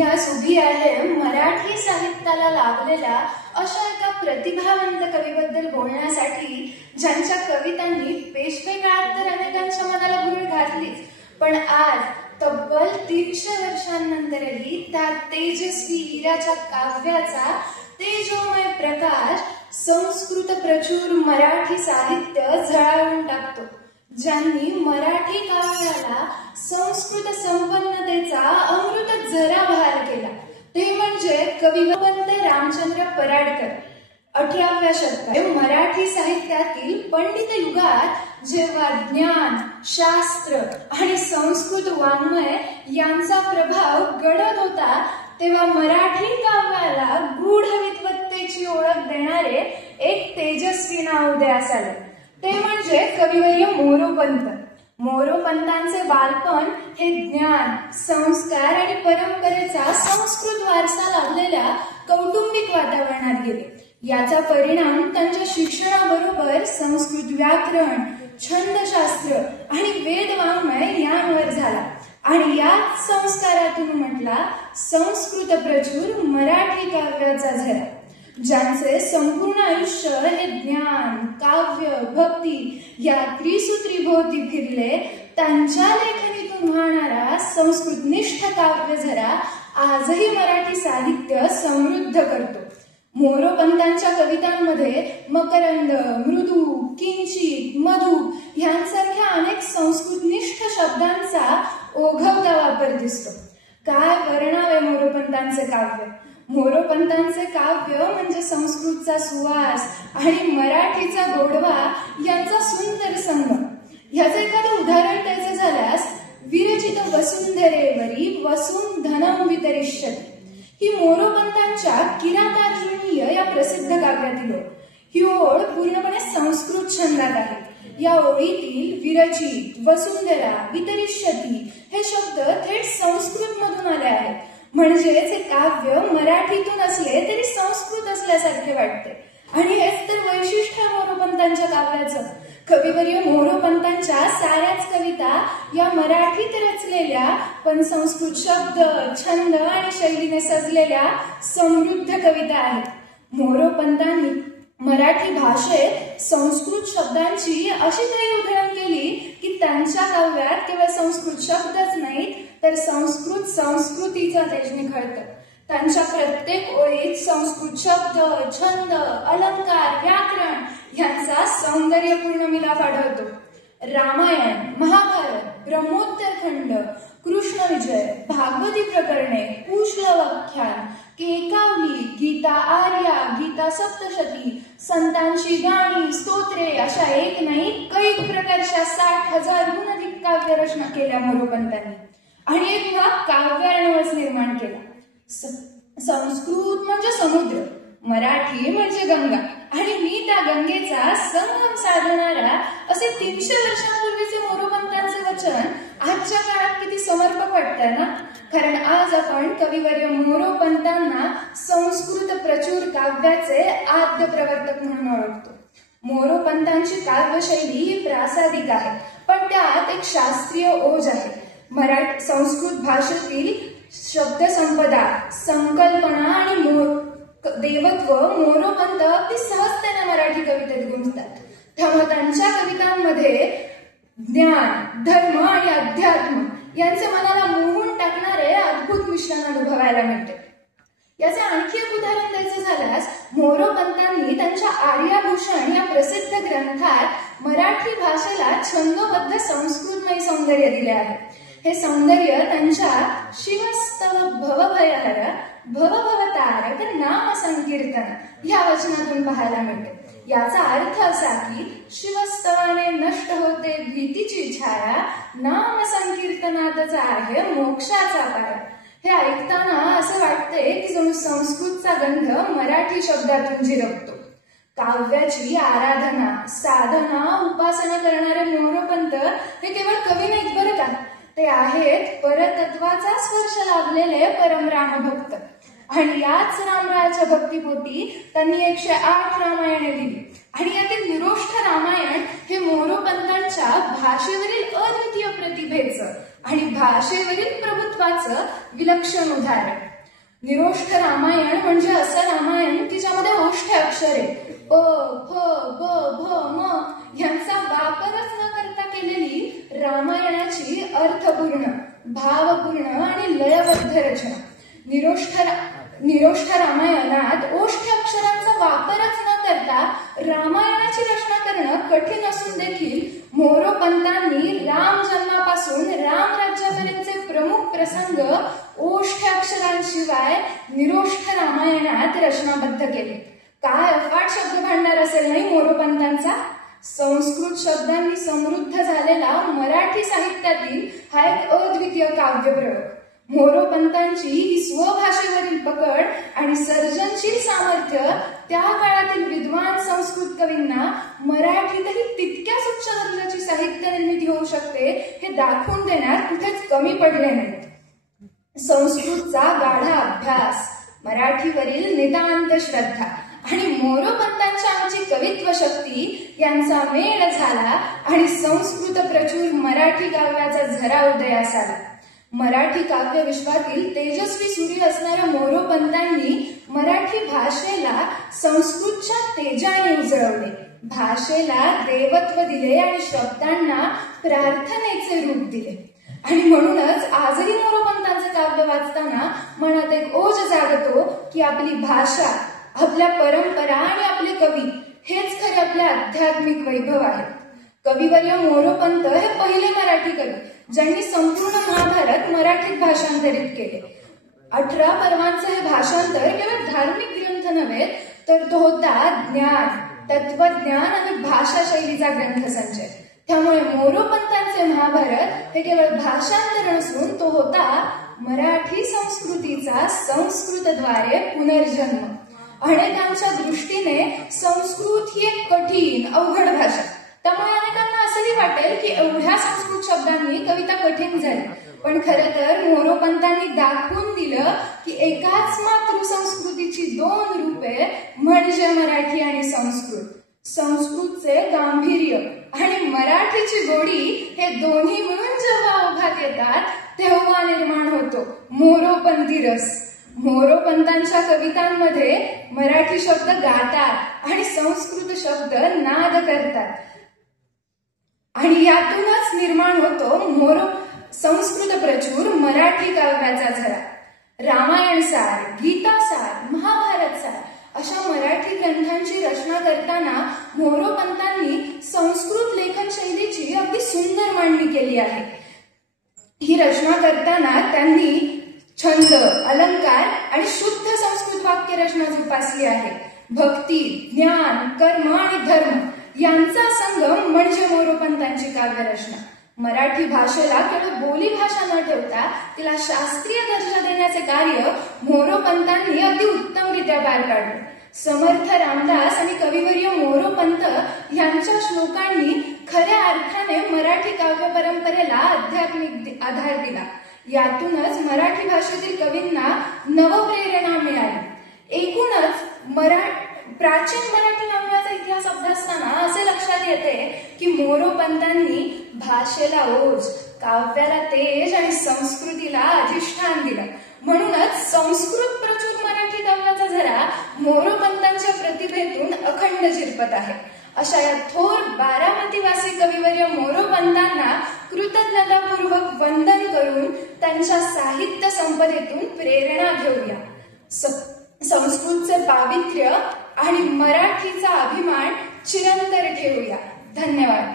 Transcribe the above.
मी आज उभी आहे मराठी साहित्याला लाभलेल्या अशा एका प्रतिभावंत कवीबद्दल बोलण्यासाठी, ज्यांच्या कवितांनी पेशवे काळात तर अनेकांच्या मनाला भुरळ घातलीच, पण आज तब्बल 300 वर्षांनंतरही त्या तेजस्वी हिराच्या काव्याचा तेजोमय प्रकाश संस्कृत प्रचूर मराठी साहित्य झळाळून टाकतो, ज्यांनी मराठी काव्याला संस्कृत संपन्नतेचा अमृत झरा बहार केला, ते म्हणजे कविवंत रामचंद्र पराडकर. 18व्या शतकात मराठी साहित्यातील पंडित युगात जेव्हा ज्ञान, शास्त्र आणि संस्कृत वाङ्मय यांचा प्रभाव गडद होता, तेव्हा मराठी काव्याला गूढ विद्वत्तेची ओळख देणारे एक तेजस्वी नाव उदयास आले, ते म्हणजे कविवर्य मोरोपंत. मोरोपंतांचे बालपण हे ज्ञान, संस्कार आणि परंपरेचा संस्कृत वारसा लाभलेल्या कौटुंबिक वातावरणात गेले. याचा परिणाम त्यांच्या शिक्षणाबरोबर संस्कृत व्याकरण, छंदशास्त्र आणि वेदवाङ्मय यांवर झाला आणि याच संस्कारातून म्हटला संस्कृत प्रचूर मराठी काव्याचा झरा, ज्यांचे संपूर्ण आयुष्य हे ज्ञान, काव्य, भक्ती या त्रिसूत्रीभोवती फिरले. त्यांच्या लेखणीतून वाहणारा संस्कृतनिष्ठ काव्य झरा आजही मराठी साहित्य समृद्ध करतो. मोरोपंतांच्या कवितांमध्ये मकरंद, मृदू, किंचित, मधु यांसारख्या अनेक संस्कृतनिष्ठ शब्दांचा ओघवता वापर दिसतो. काय वर्णावे मोरोपंतांचे काव्य! मोरोपंतांचे काव्य म्हणजे संस्कृतचा सुवास आणि मराठीचा गोडवा यांचा सुंदर संगम. ह्याचं एखादं उदाहरण द्यायचं झाल्यास, विरचित वसुंधरेवरी वसुं धनम वितरिष्यति ही मोरोपंतांच्या किरातार्जुनीय या प्रसिद्ध काव्यातील ओळ. ही ओळ पूर्णपणे संस्कृत छंदात आहे. या ओळीतील विरचित, वसुंधरा, वितरिष्यति हे शब्द थेट संस्कृत मधून आले आहेत. म्हणजेच हे काव्य मराठीतून असले तरी संस्कृत असल्यासारखे वाटते. आणि हेच तर वैशिष्ट्य मोरोपंतांच्या काव्याचं. कविवर्य मोरोपंतांच्या साऱ्याच कविता या मराठीत रचलेल्या पण संस्कृत शब्द, छंद आणि शैलीने सजलेल्या समृद्ध कविता आहेत. मोरोपंतांनी मराठी भाषेत संस्कृत शब्दांची अशी काही उधळण केली की त्यांच्या काव्यात केवळ संस्कृत शब्दच नाहीत, तर संस्कृत संस्कृतीचा तेज निखळतं. त्यांच्या प्रत्येक ओळीत संस्कृत शब्द, छंद, अलंकार, व्याकरण यांचा सौंदर्यपूर्ण मिलाफ आढळतो. रामायण, महाभारत, ब्रह्मोत्तरखंड, कृष्णविजय, भागवती प्रकरणे, कुशलव्याख्यान, केकावली, गीता आर्या, गीता सप्तशती, संतांची गाणी, स्तोत्रे अशा एक नाही कैक प्रकारच्या 60,000हून अधिक काव्य रचना केल्या मोरोपंतांनी आणि एक भाग काव्यार्णवच निर्माण केला. संस्कृत म्हणजे समुद्र, मराठी म्हणजे गंगा आणि मी त्या गंगेचा संगम साधणारा असे 300 वर्षांपूर्वीचे मोरोपंतांचे वचन आजच्या काळात किती समर्पक वाटतंय ना. कारण आज आपण कविवर्य मोरोपंतांना संस्कृत प्रचूर काव्याचे आद्य प्रवर्तक म्हणून ओळखतो. मोरोपंतांची काव्यशैली ही प्रासादिक आहे, पण त्यात एक शास्त्रीय ओज आहे. संस्कृत भाषेतील शब्दसंपदा, संकल्पना आणि देवत्व मोरोपंत अगदी सहजतेने मराठी कवितेत गुंफतात. त्यामुळे त्यांच्या कवितांमध्ये ज्ञान, धर्म आणि अध्यात्म यांचे मनाला मोहून टाकणारे अद्भुत मिश्रण अनुभवायला मिळते. याचे आणखी एक उदाहरण द्यायचं झाल्यास, मोरोपंतांनी त्यांच्या आर्याभूषण या प्रसिद्ध ग्रंथात मराठी भाषेला छंदोबद्ध संस्कृतमय सौंदर्य दिले आहे. हे सौंदर्य त्यांच्या शिवस्तव भवभयहर भवभवतारक नाम संकीर्तन या वचनातून पाहायला मिळते. याचा अर्थ असा की शिवस्तवाने नष्ट होते भीतीची छाया, नाम संकीर्तनातचा आहे मोक्षाचा पाया. हे ऐकताना असं वाटते की जणू संस्कृतचा गंध मराठी शब्दातून झिरपतो. काव्याची आराधना, साधना, उपासना करणारे मोरोपंत हे केवळ कवी नाहीत बरं का, ते आहेत परतत्वाचा स्पर्श लाभलेले परम रामभक्त. आणि याच रामरायाच्या भक्तीपोटी त्यांनी 108 रामायणे दिली आणि यातील निरोष्ठ रामायण हे मोरोपंतांच्या भाषेवरील अद्वितीय प्रतिभेचं आणि भाषेवरील प्रभुत्वाचं विलक्षण उदाहरण. निरोष्ठ रामायण म्हणजे असं रामायण की ज्यामध्ये ओष्ठ अक्षरे प, फ, ब, भ, म यांचा वापरच न करता केलेली रामायणाची अर्थपूर्ण, भावपूर्ण आणि लयबद्ध रचना. निरोष्ठ रामायणात ओष्ठ अक्षरांचा वापरच न करता रामायणाची रचना करणं कठीण असून देखील मोरोपंतांनी राम जन्मापासून राम राज्यापर्यंतचे प्रमुख प्रसंग ओष्ठ अक्षरांशिवाय निरोष्ठ रामायणात रचनाबद्ध केले. काय अफाट शब्द भांडार असेल नाही मोरोपंतांचा. संस्कृत शब्दांनी समृद्ध झालेला मराठी साहित्यातील हा एक अद्वितीय काव्यप्रयोग. मोरोपंतांची ही स्वभाषेवरील पकड आणि सर्जनशील सामर्थ्य त्या काळातील विद्वान संस्कृत कवींना मराठीतही तितक्याच उच्च दर्जाची साहित्य निर्मिती होऊ शकते हे दाखवून देण्यात कुठेच कमी पडले नाहीत. संस्कृतचा गाढा अभ्यास, मराठीवरील नितांत श्रद्धा आणि मोरोपंतांच्या आमची कवित्व शक्ती यांचा मेळ झाला आणि संस्कृत प्रचूर मराठी काव्याचा झरा उदयास आला. मराठी काव्य विश्वातील तेजस्वी सूर्य असणाऱ्या मोरोपंतांनी मराठी भाषेला संस्कृतच्या तेजाने उजळवले, भाषेला देवत्व दिले आणि शब्दांना प्रार्थनेचे रूप दिले. आणि म्हणूनच आजही मोरोपंतांचे काव्य वाचताना मनात एक ओज जागतो की आपली भाषा, आपल्या परंपरा आणि आपले कवी हेच खरे आपले आध्यात्मिक वैभव आहेत. कविवर्य मोरोपंत हे पहिले मराठी कवी ज्यांनी संपूर्ण महाभारत मराठीत भाषांतरित केले. 18 पर्वांचे हे भाषांतर केवळ धार्मिक ग्रंथ नव्हे तर तो होता ज्ञान, तत्वज्ञान आणि भाषा शैलीचा ग्रंथसंचय. त्यामुळे मोरोपंतांचे महाभारत हे केवळ भाषांतर नसून तो होता मराठी संस्कृतीचा संस्कृतद्वारे पुनर्जन्म. अनेकांच्या दृष्टीने संस्कृत ही एक कठीण, अवघड भाषा. त्यामुळे अनेकांना असंही वाटेल की एवढ्या संस्कृत शब्दांनी कविता कठीण झाली. पण खरं तर मोरोपंतांनी दाखवून दिलं की एकाच मातृसंस्कृतीची 2 रूपे म्हणजे मराठी आणि संस्कृत. संस्कृतचे गांभीर्य आणि मराठीची गोडी हे दोन्ही मिळून जेव्हा ओघात येतात तेव्हा निर्माण होतो मोरोपंती रस. मोरोपंतांच्या कवितांमध्ये मराठी शब्द गातात आणि संस्कृत शब्द नाद करतात आणि यातूनच निर्माण होतो संस्कृत प्रचूर मराठी काव्याचा झरा. रामायण सार, गीता सार, महाभारत सार अशा मराठी ग्रंथांची रचना करताना मोरोपंतांनी संस्कृत लेखन शैलीची अगदी सुंदर मांडणी केली आहे. ही रचना करताना त्यांनी छंद, अलंकार आणि शुद्ध संस्कृत वाक्य रचना जोपासली आहे. भक्ती, ज्ञान, कर्म आणि धर्म यांचा संगम म्हणजे मोरोपंतांची काव्यरचना. मराठी भाषेला केवळ बोली भाषा न ठेवता तिला शास्त्रीय दर्जा देण्याचे कार्य मोरोपंतांनी अगदी उत्तमरित्या पार काढले. समर्थ रामदास आणि कविवर्य मोरोपंत यांच्या श्लोकांनी खऱ्या अर्थाने मराठी काव्य परंपरेला आध्यात्मिक आधार दिला. यातूनच मराठी भाषेतील कवींना नवप्रेरणा मिळाली. एकूणच प्राचीन मराठी काव्याचा इतिहास अभ्यासताना असे लक्षात येते की मोरोपंतांनी भाषेला ओज, काव्याला तेज आणि संस्कृतीला अधिष्ठान दिलं. म्हणूनच संस्कृत प्रचूर मराठी काव्याचा झरा मोरोपंतांच्या प्रतिभेतून अखंड चिरपत आहे. अशा या थोर बारामतीवासी कविवर्य मोरोपंतांना कृतज्ञतापूर्वक वंदन करून त्यांच्या साहित्य संपदेतून प्रेरणा घेऊया. संस्कृतचे पावित्र्य आणि मराठीचा अभिमान चिरंतर ठेवूया. धन्यवाद.